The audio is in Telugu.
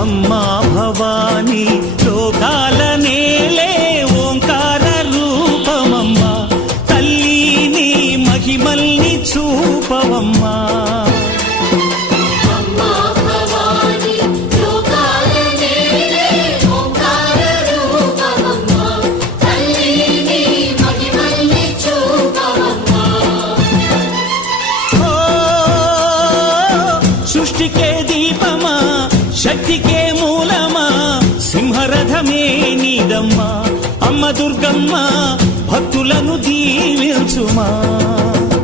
అమ్మా భవానీ లోకాల నేలే ఓంకార రూపమమ్మా తల్లి మహిమల్ని చూపవమ్మా సృష్టికే దీపమా శక్తికే మూలమా సింహరథమే నీదమ్మా అమ్మ దుర్గమ్మ భక్తులను దీవించుమా